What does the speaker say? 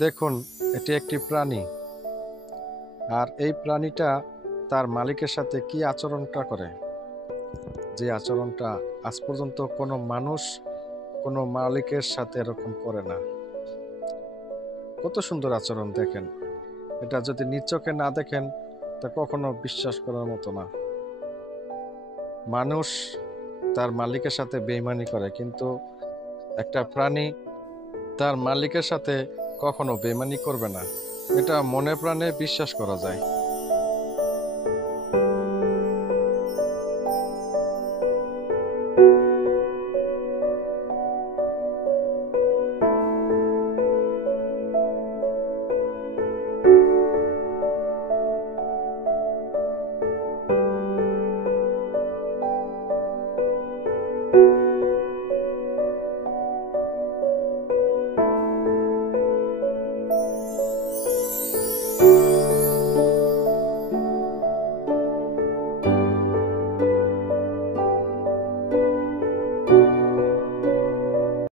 দেখুন, এটি একটি প্রাণী। আর এই প্রাণীটা তার মালিকের সাথে কি আচরণটা করে, যে আচরণটা আজ পর্যন্ত কোনো মানুষ কোনো মালিকের সাথে এরকম করে না। কত সুন্দর আচরণ দেখেন। এটা যদি নিজ চোখে না দেখেন তা কখনো বিশ্বাস করার মতো না। মানুষ তার মালিকের সাথে বেইমানি করে, কিন্তু একটা প্রাণী তার মালিকের সাথে কখনো বেইমানি করবে না। এটা মনে প্রাণে বিশ্বাস করা যায়।